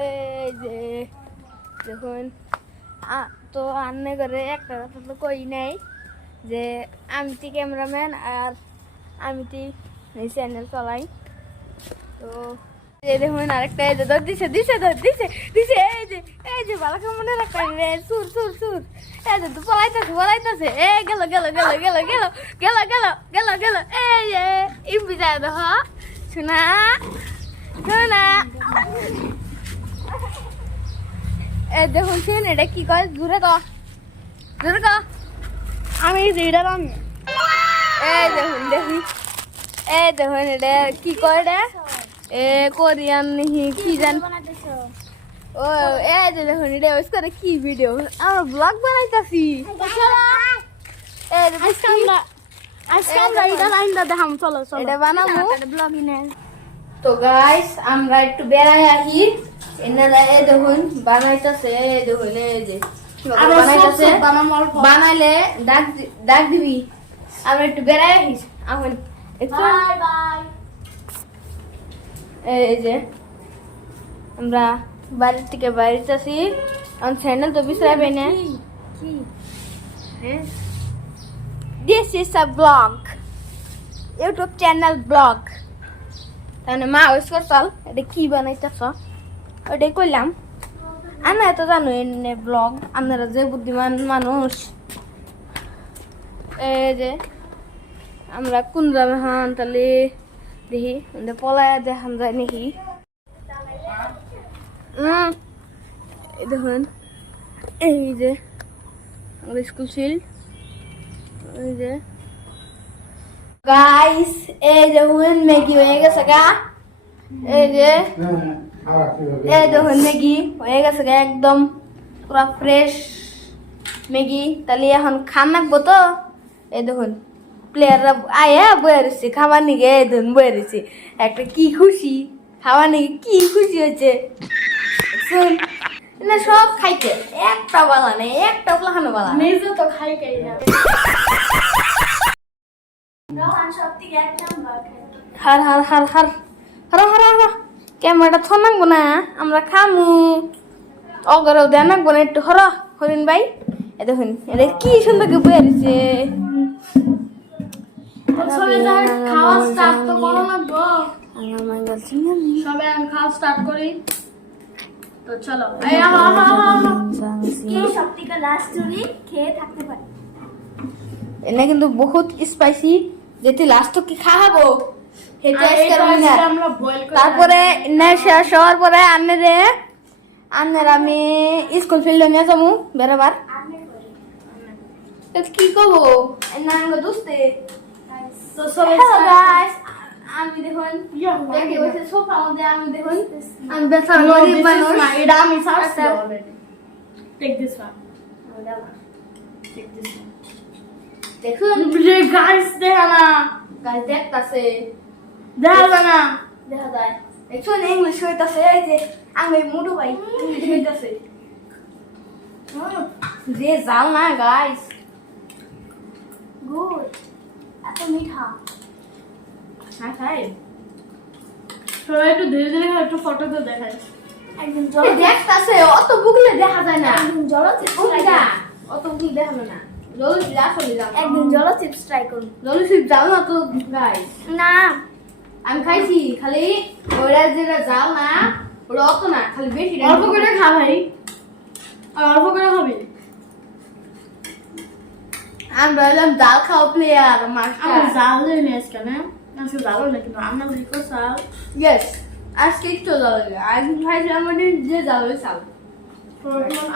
এই যে দেখুন তো আন্নে করে একটা কথা তো কই নাই যে আমি তি ক্যামেরাম্যান আর আমি তি চ্যানেল চালাই। তো এই দেখুন আরেকটা এই যে ধর দিছে দিছে ধর দিছে দিছে এই যে ভালো করে মনে রাখবেন রে সুর সুর সুর এই যে তো পলাইতাছে এই গেল গেল গেল গেল গেল গেল গেল গেল গেল এই যে ইম্পি যায় দেখ শোনা শোনা এই দেখুন শুন এটা কি কয় দূরে ক আমি যেটা আমি এই দেখুন দেখুন এই দেখুন এটা কি কয় রে এ কোরিয়ান নি কি জান ও এই যে দেখুন এটা ওই করে কি ভিডিও আমরা ব্লগ বানাইতাছি এই আজকে আমরা এটা লাইনটা দেখাম চলো চলো এটা বানাবো ব্লগই না। তো গাইস আমরা একটু বেড়াই আসি এনারা এই দেখুন বানাইতাছে এই দেখুন এই যে বানাইতাছে বানাইলে ডাক দিবি আমরা একটু বেড়াই আসি এখন বাই বাই। এই যে আমরা বাড়ি থেকে বাইরে আসি আমার চ্যানেল তো বিসরাইবে না this is a blog YouTube channel blog তাহলে মা ওই করতাল এটা কি বানাইতেছ ওটাই করলাম আমরা এত জানো এনে ব্লগ আপনারা যে বুদ্ধিমান মানুষ। এই যে আমরা কোন যাবে হান তাহলে দেখি পলায় দেখান যায় নাকি দেখুন এই যে আমাদের স্কুল ছিল এই যে গাইস এই দেখুন ম্যাগি হয়ে গেছে গা এই যে এই দেখুন ম্যাগি হয়ে গেছে গা একদম পুরা ফ্রেশ ম্যাগি তাহলে এখন খান রাখবো তো এই দেখুন প্লেয়াররা আয়া বয়ে রয়েছে খাবার নিগে এই দেখুন বয়ে রয়েছে একটা কি খুশি খাবার নিগে কি খুশি হয়েছে শুন না সব খাইতে একটা বালা নেই একটা খানো বালা নিজে তো খাই খাই না হার হার হার হার হার হার হার ক্যামেরাটা থনাকবো না আমরা খামু অগরেও দেন নাকবো না একটু হর হরিণ ভাই এ দেখুন এটা কি সুন্দর করে বয়ে রয়েছে খাওয়া স্টার্ট তো করো না গো আমার গলছি সবাই আমি খাওয়া স্টার্ট করি তো চলো এই সবথেকে লাস্ট চুরি খেয়ে থাকতে পারি এনে কিন্তু বহুত স্পাইসি যেতে লাস্ট কি খাবো হেতে আমরা বয়েল করে তারপরে না শেষ হওয়ার পরে আন্নের আমি স্কুল ফিল্ডে নিয়ে যাবো বেরোবার কি করবো না আমরা দোস্তে তো সবাই গাইস আমি দেখুন দেখে বসে সোফা মধ্যে আমি দেখুন আমি বেসা গরিব মানুষ এটা আমি search already take this one take this one দেখুন গাইস দেখা না গাইস দেখতাছে দেখা না দেখা যায় দেখুন ইংলিশ হইতাছে এই যে আমি মুডু ভাই ইংলিশ হইতাছে যে জাল না গাইস গুড এত মিঠা হ্যাঁ খাই সবাই একটু ধীরে ধীরে একটু ফটো তো দেখাই একদম জল দেখতাছে অত বুকলে দেখা যায় না একদম জল চিপস অত বুকলে দেখা যায় না জল চিপস আসলে যাও একদম জল চিপস ট্রাই করুন জল চিপস যাও না তো গাইস না আমি খাইছি খালি ওরা যেটা যাও না ওরা অত না খালি বেশি অল্প করে খা ভাই আর অল্প করে খাবি আমরা এলাম ডাল খাও প্লেয়ার মাস্টার আমি জাল দিই না আজকে না আজকে জালো না কিন্তু আমরা রিকো সাল ইয়েস আজকে একটু জাল আজ খাইছিলাম মানে যে জাল চাল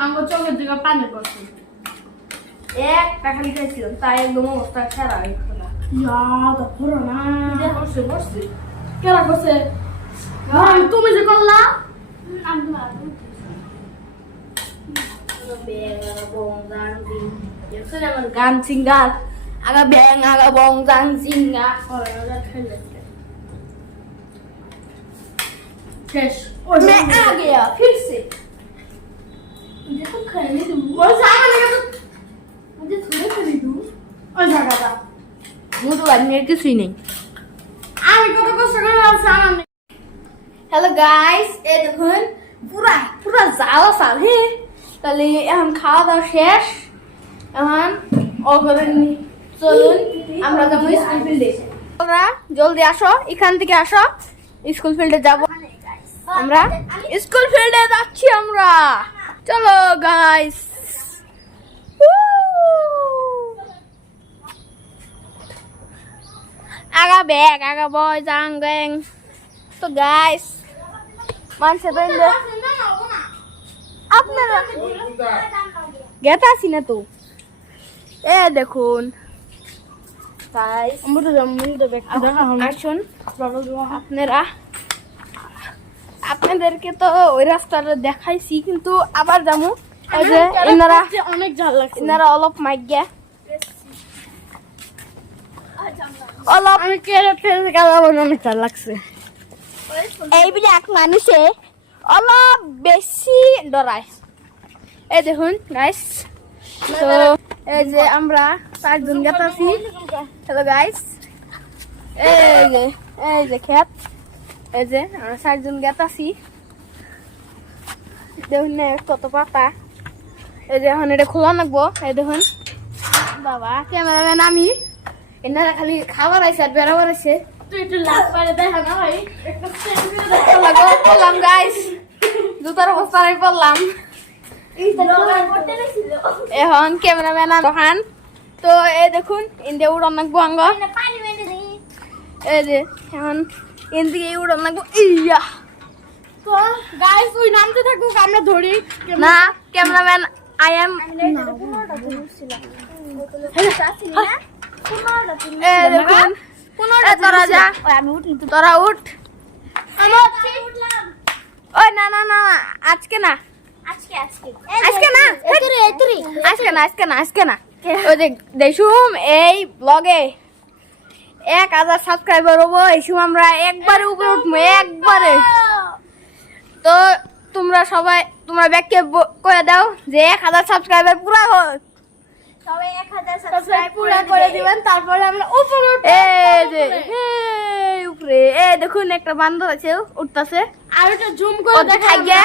আমার চোখের দিকে পানি পড়ছে একটা খালি খাইছিলাম তাই একদম অবস্থা খারাপ হয়ে গেল ইয়া তো পুরো না বসে বসে কেরা করছে তুমি যে করলা গান সিঙ্গার আগা ব্যাং আগা বং গান সিঙ্গার শেষ मैं आ गया फिर से मुझे तो खाने दो वो सारा लगा तो मुझे थोड़ा खाने दो ওই জায়গাটা मुझे तो आज मेरे কিছুই নেই আমি কত কষ্ট করে আছে আমার হ্যালো গাইস এই দেখুন পুরা যাও সালি তাহলে এখন খাওয়া দাওয়া শেষ এখন অগরণী চলুন আমরা যাবো স্কুল ফিল্ডে তোমরা জলদি আসো এখান থেকে আসো স্কুল ফিল্ডে যাব আমরা স্কুল ফিল্ডে যাচ্ছি আমরা চলো গাইস আগা ব্যাগ আগা বয় জাং গ্যাং তো গাইস মানছে বেন্দে আপনারা গেতা আছি না তো এ দেখুন গাইস আমরা তো ব্যক্তি দেখা হল আসুন আপনারা আপনাদেরকে তো ওই রাস্তাটা দেখাইছি কিন্তু আবার যাবো এই যে এনারা অনেক ঝাল লাগছে এনারা অলপ মাইগ্যা অলপ আমি কেড়ে ফেলে গেলাম অনেক ঝাল লাগছে এইবিলাক মানুষে অলপ বেশি ডরায় এই দেখুন গাইস তো এই যে আমরা 4 জন গেতাছি হ্যালো গাইস এই যে খেত এই যে আমরা 4 জন গেতাছি দেখুন না কত পাতা এই যে এখন এটা খোলা রাখবো এই দেখুন বাবা ক্যামেরাম্যান আমি এনারা খালি খাবার আইছে আর বেড়াবার আছে তুই একটু লাভ পারে দেখা না ভাই একটা পড়লাম গাইস জুতার অবস্থা নাই পড়লাম এখন ক্যামেরাম্যান দোকান তো এই দেখুন ইন্ডিয়া উড়ান লাগবো আঙ্গ এই যে এখন ইন্দিকে উড়ান লাগবো ইয়া তো গাইস ওই নামতে থাকুক আমরা ধরি না ক্যামেরাম্যান আই এম এই দেখুন তোরা যা তোরা উঠ ওই না না না আজকে না আজকে না আজকে না ওই যে দেখুম এই ব্লগে 1000 সাবস্ক্রাইবার হবো এইসব আমরা একবারে উপরে উঠবো একবারে তো তোমরা সবাই তোমরা ব্যাগকে কয়ে দাও যে 1000 সাবস্ক্রাইবার পুরা হোক সবাই 1000 সাবস্ক্রাইব পুরা করে দিবেন তারপরে আমরা উপরে এই যে এই উপরে এই দেখুন একটা বান্দর আছে উঠতাছে আর একটা জুম ও করে দেখাই গে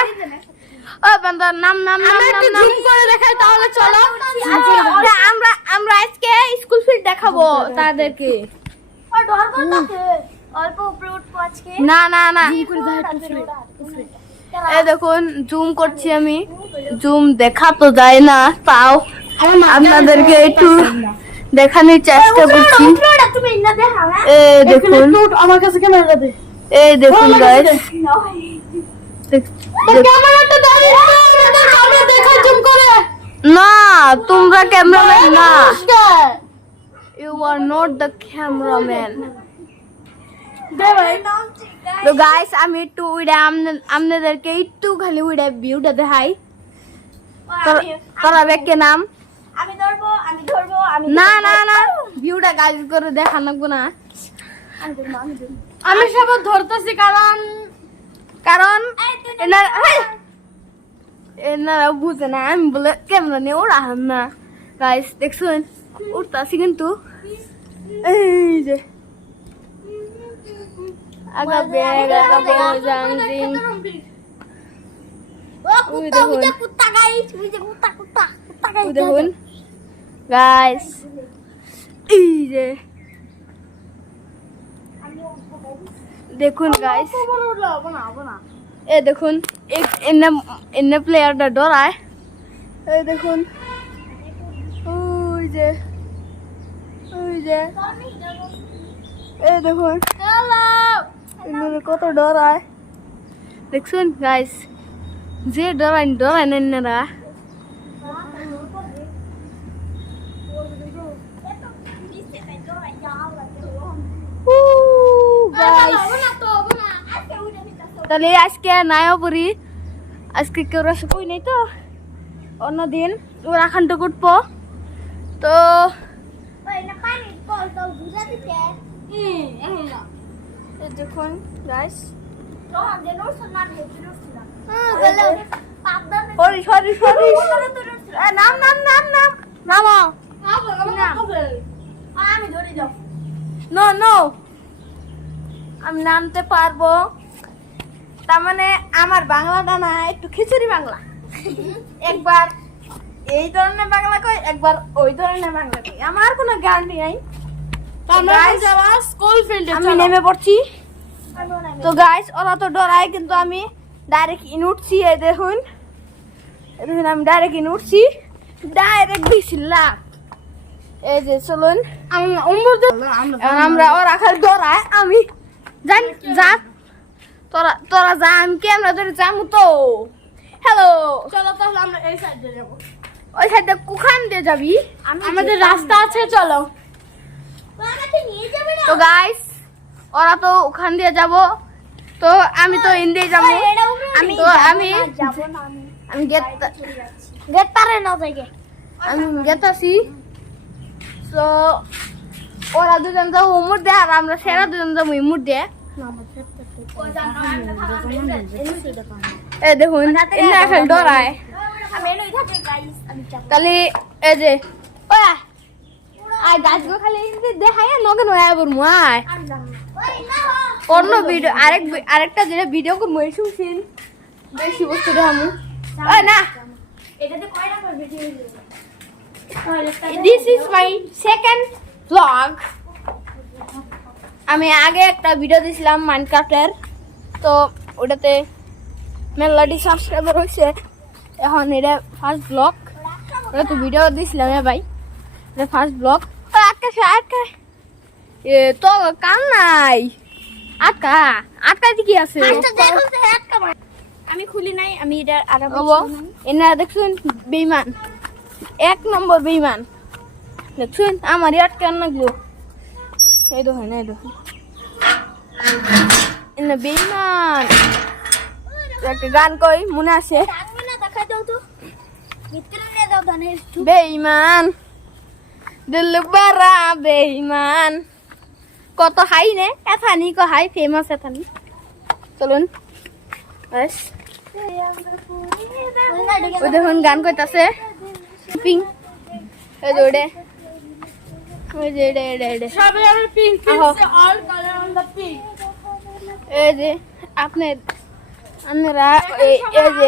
ও বান্দর নাম নাম নাম আমরা নাম একটু নাম জুম করে দেখাই তাহলে চলো আচ্ছা, আমরা আজকে স্কুল ফিল্ড দেখাবো তাদেরকে আর ডর করতেছে অল্প উপরে উঠবো আজকে না না না এই দেখুন জুম করছি আমি জুম দেখা তো যায় না তাও আপনাদেরকে একটু দেখানোর চেষ্টা করছি তুমি না দেখা না এই দেখুন আমার কাছে ক্যামেরাটা দে এই দেখুন গাইস ক্যামেরাটা দাঁড়িয়ে আমরা দেখা জুম করে না তোমরা ক্যামেরাম্যান না you are not the cameraman দে ভাই তো গাইস আমি একটু উড়ে আপনাদেরকে একটু খালি উড়ে ভিউটা দেখাই তোরা ব্যাগকে নাম আমি ধরবো আমি না না না ভিউটা গাইজ করে দেখানো না আমি সব ধরতেছি কারণ কারণ এনারা বুঝে না আমি বলে ক্যামেরা নিয়ে ওড়াহাম না গাইস দেখছুন উঠতাছি কিন্তু এই যে আগা ব্যাগ আগা বয় জাংজিং ও কুত্তা কুত্তা গাইস কুত্তা গাইস দেখুন গাইস এই যে দেখুন গাইস এ দেখুন এনে প্লেয়ারটা ডরায় এই দেখুন ওই যে এই দেখুন এনে কত ডরায় দেখুন গাইস যে ডরায় না এনারা তাহলে আজকে নাইও পড়ি আজকে কেউ রাসে কই নাই তো অন্যদিন ওরা খান্ড করবো তো দেখুন গাইস নাম নাম নাম নাম নামো আমি ধরে যাও নো নো আমি নামতে পারবো তার মানে আমার বাংলাটা না একটু খিচুড়ি বাংলা। একবার এই ধরনের বাংলা কই, একবার ওই ধরনের বাংলা কই, আমার কোনো গ্যারান্টি নাই। আমরা যাওয়া স্কুল ফিল্ডে আমি নেমে পড়ছি। তো গাইস ওরা তো ডরায়, কিন্তু আমি ডাইরেক্ট ইন উঠছি। এই দেখুন, আমি ডাইরেক্ট ইন উঠছি, ডাইরেক্ট বিসমিল্লাহ। এই যে চলুন আমরা, ওরা খালি ডরায়, আমি জান যা, তোরা যা, আমি ক্যামেরা ধরে যাবো তো। হ্যালো, চলো তাহলে আমরা এই সাইডে যাব। ওই সাইডে কুখান দিয়ে যাবি? আমাদের রাস্তা আছে, চলো। তো গাইস ওরা তো ওখান দিয়ে যাব, তো আমি তো ইন্ডিয়া যাব। আমি গেট পারে না থেকে আমি গেতাছি। তো ওরা দুজন যাবো উমর দিয়ে, আর আমরা সেরা দুজন যাবো ইমুর দিয়ে। এই দেখুন এমনি খেল ডরায়। তাহলে এই যে ওয়া আই গাছগুলো খালি দেখায় নগে নয়া বলমু। আয় অন্য ভিডিও আরেকটা যেটা ভিডিও করবো শুনছেন, বেশি বস্তু দেখামু। ওই না, এটাতে কয়টা করে video this is my second blog. আমি আগে একটা ভিডিও দিয়েছিলাম মাইনক্রাফটের, তো ওটাতে মেলাডি সাবস্ক্রাইবার হয়েছে। এখন এটা ফার্স্ট ব্লগ, ওটা তো ভিডিও দিয়েছিলাম ভাই, এটা ফার্স্ট ব্লগ। আটকাছে আটকা, এ তো কাল নাই, আটকাইতে কি আছে? আমি খুলি নাই, আমি এটা আরাম এনা দেখছুন বেইমান, এক নম্বর বেইমান দেখছুন। আমার আটকান লাগলো, এই দেখুন এই দেখুন এনা বেইমান। একটা গান কই মনে আছে, দেখাই দাও তো, ভিতরে নিয়ে দাও ধানের বেইমান দিল বারা বেইমান। কত হাই নে এথানি কো হাই ফেমাস এথানি। চলুন বাস, ওই দেখুন গান কইতাছে পিং। এই দৌড়ে ওই যে এডে সবাই আমি পিঙ্ক কিনছে, all colour on the pink. এই যে আপনারা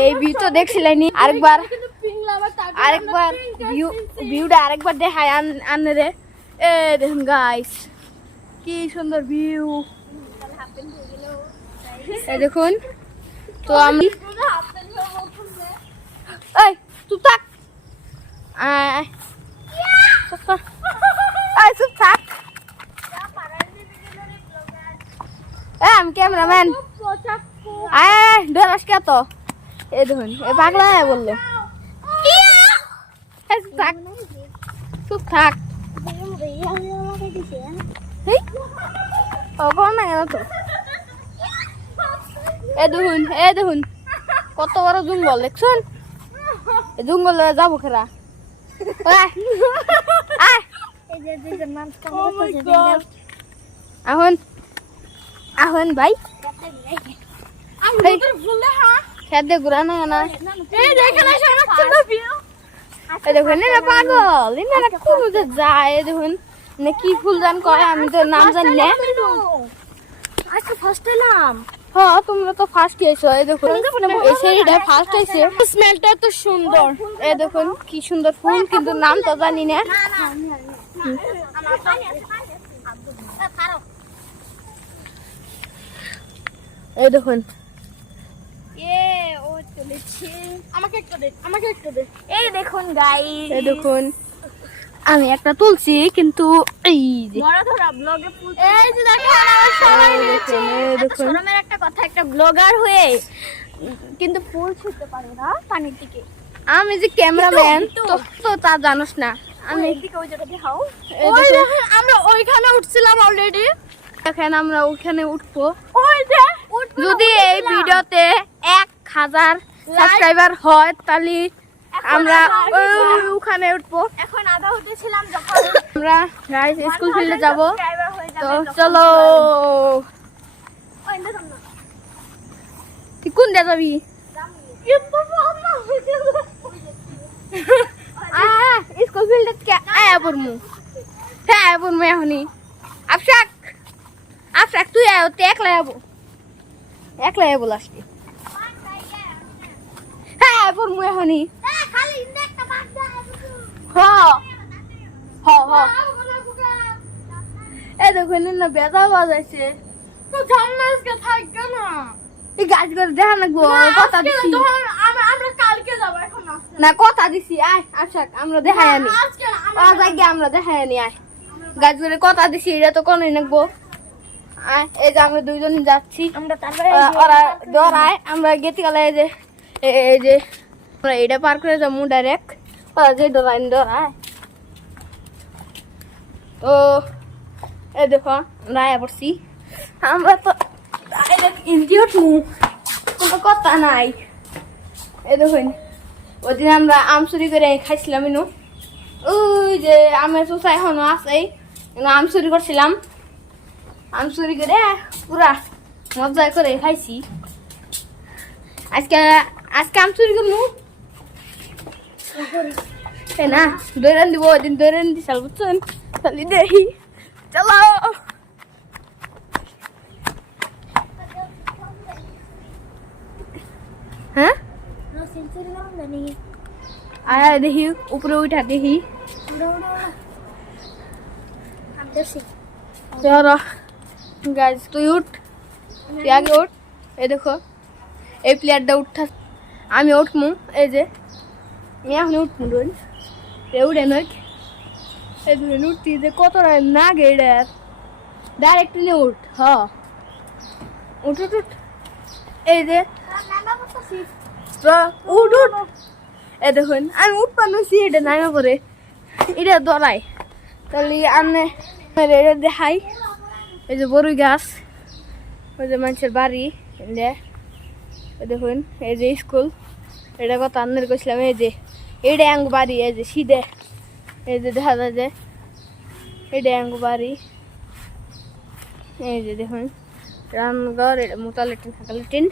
এই ভিউ তো দেখছিলেন, আরেকবার কিন্তু পিঙ্ক লাভার আরেকবার ভিউটা আরেকবার দেখায় আনরে। এ দেখুন গাইস কি সুন্দর ভিউ, এই দেখুন। তো আমি এই চুপ থাক, চুপ থাক, আমি ক্যামেরাম্যান। ডরাস কে তো? এই দেখুন এ পাগলা বললো চুপ থাক। না কেন তো? এ দেখুন কত বড় জঙ্গল দেখছুন, এই জঙ্গলে যাবো খেরা। এখন এখন ভাই খেতে ঘুরা না না, দেখুন না পাগল এনারা কোন যায়। দেখুন না কি ফুল জান কয়, আমি তো নাম জানি না। আচ্ছা ফার্স্ট এলাম। হ্যাঁ তোমরা তো ফার্স্ট এসো। এই দেখুন এই সেরিটা ফার্স্ট আইছে, স্মেলটা এত সুন্দর। এই দেখুন কি সুন্দর ফুল, কিন্তু নাম তো জানি না। এই দেখুন আমাকে একটু দে। এই দেখুন গাইস, এই দেখুন আমি একটা তুলছি, কিন্তু এই যে বড়ধরা ব্লগে ফুল। এই যে দেখো আমার সবাই নিয়েছে। এই দেখুন শরমের একটা কথা, একটা ব্লগার হয়ে কিন্তু ফুল ছুঁতে পারে না পানির দিকে। আমি যে ক্যামেরাম্যান হিতু। তো তা জানোস না। আমি এদিকে ওই জায়গা দেখাও। এই ওই দেখুন, দেখেন আমরা ওইখানে উঠছিলাম অলরেডি। দেখেন আমরা ওখানে উঠবো ওই যে যদি এই ভিডিওতে 1000 সাবস্ক্রাইবার হয়, তাহলে আমরা ওখানে উঠবো। এখন আধা উঠেছিলাম, যখন আমরা গাইস স্কুল ফিল্ডে যাব। ড্রাইভার হয়ে তো যাবে তখন। চলো, ওই দেখুন না, তুই কোন দিয়ে যাবি? স্কুল ফিল্ডে আয়া পড়মু, হ্যাঁ আয়া পড়মু এখনই। আফসাক তুই আয়, তুই একলা যাবো, একলা যাবো লাস্টে। করবো এখনই খালি একটা বাদ দে হ হ হ এই দেখুন না বেদা বাজাইছে তো জানলা আজকে থাকবে না এই গাছ করে দেখা না গো কথা দিছি আমরা কালকে যাব এখন না না কথা দিছি আয় আচ্ছা আমরা দেখাই আনি আজকে আগে আমরা দেখাই আনি আয় গাছ করে কথা দিছি এটা তো কোনই নাকবো আয় এই যে আমরা দুইজন যাচ্ছি আমরা তারপরে ওরা ডরায় আমরা গেতে গেলে এই যে আমরা এটা পার করে যাবো ডাইরেক্ট ওরা যে ডরায় তো এই দেখো রায় পড়ছি আমরা তো ডাইরেক্ট ইন্ডিয়ট মু কোনো কথা নাই এই দেখুন ওই দিন আমরা আম চুরি করে খাইছিলাম ইনু ওই যে আমের চোষা এখনো আছে আম চুরি করছিলাম আম চুরি করে পুরা মজা করে খাইছি আজকে আজকে আম চুরি করবো তাই না দৈরান দিব ওই দিন দৈরান দিছাল বুঝছেন তাহলে দেখি চলো হ্যাঁ সেঞ্চুরি করুন না নি আয়া দেখি উপরে উঠা দেখি আমতেছি চলো গাছ তুই উঠ তুই আগে উঠ এই দেখো এই প্লেয়ারটা উঠা আমি উঠমু এই যে আমি এখন উঠমু ধরুন উঠে নয় এই ধরুন উঠতি যে কতটা না গেড়ার ডাইরেক্ট নিয়ে উঠ হ উঠ উঠ উঠ এই যে নাম্বার করতেছি উঠ উঠ এই দেখুন আমি উঠ পাচ্ছি এটা নামে পরে এটা দরাই তাহলে আমি এটা দেখাই এই যে বড়ই গাছ ওই যে মানুষের বাড়ি দেখুন এই যে স্কুল এটা কত আন্নের করছিলাম এই যে এটা আঙ্গ বাড়ি এই যে সিধে এই যে দেখা যায় যে এটা আঙ্গ বাড়ি এই যে দেখুন রামগড় এটা মোটা লেটিন থাকা লেটিন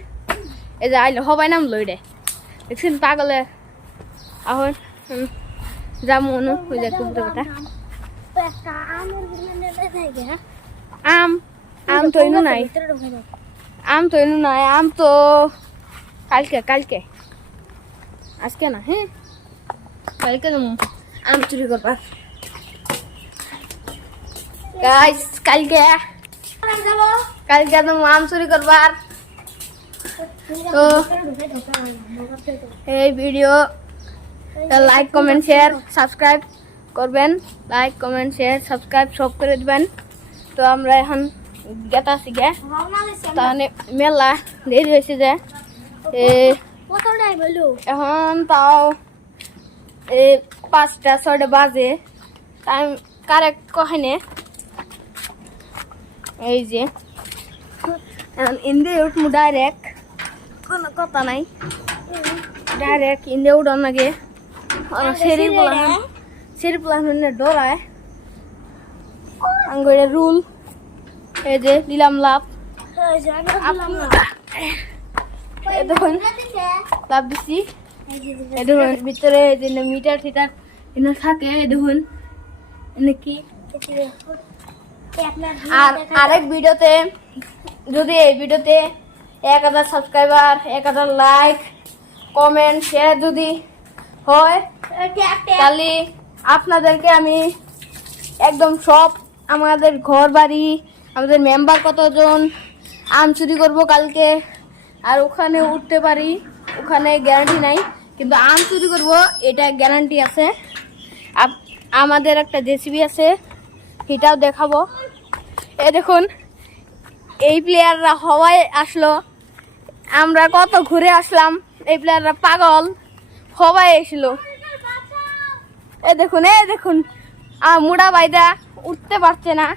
এই যে আইলে সবাই নামলো এটা দেখছেন পাগলে এখন যাবো ওই যে কুকুরের কথা একটা আমের গুণে থাকে হ্যাঁ আম আম তো ইনু নাই ভিতরে ঢোকা যায় আম তো ইনু নাই আম তো কালকে আজকে না হ্যাঁ কালকে যাবো আম চুরি করবার গাইস কালকে যাবো আম চুরি করবার তো এই video like comment share subscribe করবেন লাইক কমেন্ট শেয়ার সাবস্ক্রাইব সব করে দিবেন তো আমরা এখন গেতাছি গে তাহলে মেলা দেরি হয়েছে যে এখন তাও এই 5টা 6টা বাজে টাইম কারেক্ট কখনে এই যে এখন ইন্দে উঠমু ডাইরেক্ট কোনো কথা নাই ডাইরেক্ট ইন্দে উঠান লাগে সেরি প্লান ডরায় আঙ্গুরে রুল এই যে দিলাম লাভ দেখুন লাভ দিছি এই দেখুন ভিতরে যে মিটার টিটার এনে থাকে এই দেখুন এনে কি আর আরেক ভিডিওতে যদি এই ভিডিওতে 1000 সাবস্ক্রাইবার 1000 লাইক কমেন্ট শেয়ার যদি হয় তাহলে আপনাদেরকে আমি একদম সব আমাদের ঘর বাড়ি আমাদের মেম্বার কতজন আম চুরি করবো কালকে আর ওখানে উঠতে পারি ওখানে গ্যারান্টি নাই কিন্তু আম চুরি করবো এটা গ্যারান্টি আছে আমাদের একটা জেসিবি আছে সেটাও দেখাবো এই দেখুন এই প্লেয়াররা হওয়াই আসলো আমরা কত ঘুরে আসলাম এই প্লেয়াররা পাগল সবাই এসলো এই দেখুন মুড়া বাইদা উঠতে পারছে না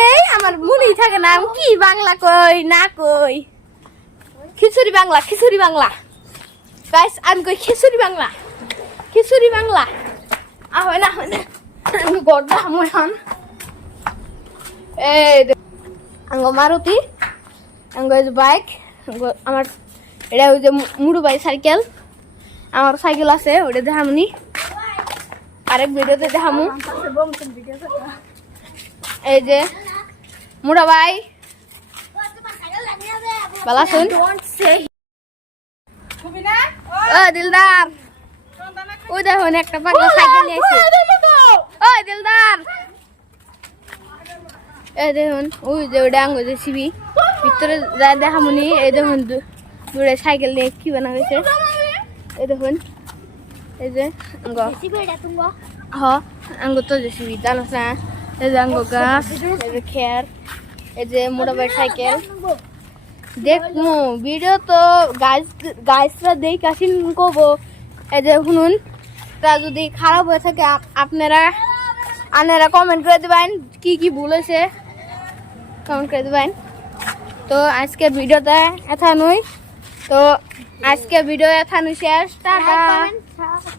এই আমার মনেই থাকে না আমি কি বাংলা কই না কই খিচুড়ি বাংলা গাইস আমি কই খিচুড়ি বাংলা হয় না আমি গড়দা আমি এখন এই আঙ্গ মারুতি আঙ্গ বাইক আমার এটা ওই যে মুড়ু বাই সাইকেল আমার সাইকেল আছে ওটা দেখামনি আরেক ভিডিওতে দেখামু এই যে মুড়া ভাই ভালো আছেন ও দিলদার ওই দেখুন একটা পাগলা সাইকেল নিয়ে এসে ও দিলদার এই দেখুন ওই যে ওটা আঙ্গ জেসিবি ভিতরে যা দেখামুনি এই দেখুন দূরে সাইকেল নিয়ে কি বানা হয়েছে এই দেখুন এই যে আঙ্গ হ আঙ্গ তো জেসিবি জানোস না এই যে আঙ্গ গাছ এই যে খের এই যে মোটরবাইক সাইকেল দেখমু ভিডিও তো গাছরা দেখ আসিন কব এই যে শুনুন তা যদি খারাপ হয়ে থাকে আপনারা কমেন্ট করে দেবেন কি কি ভুল হয়েছে কমেন্ট করে দেবেন তো আজকে ভিডিওটা এথানুই তো আজকে ভিডিও এথানুই শেষ tata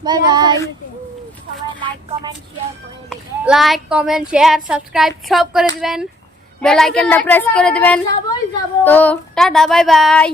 bye bye like comment share subscribe সব করে দিবেন বেল আইকনটা প্রেস করে দিবেন তো টাটা বাই বাই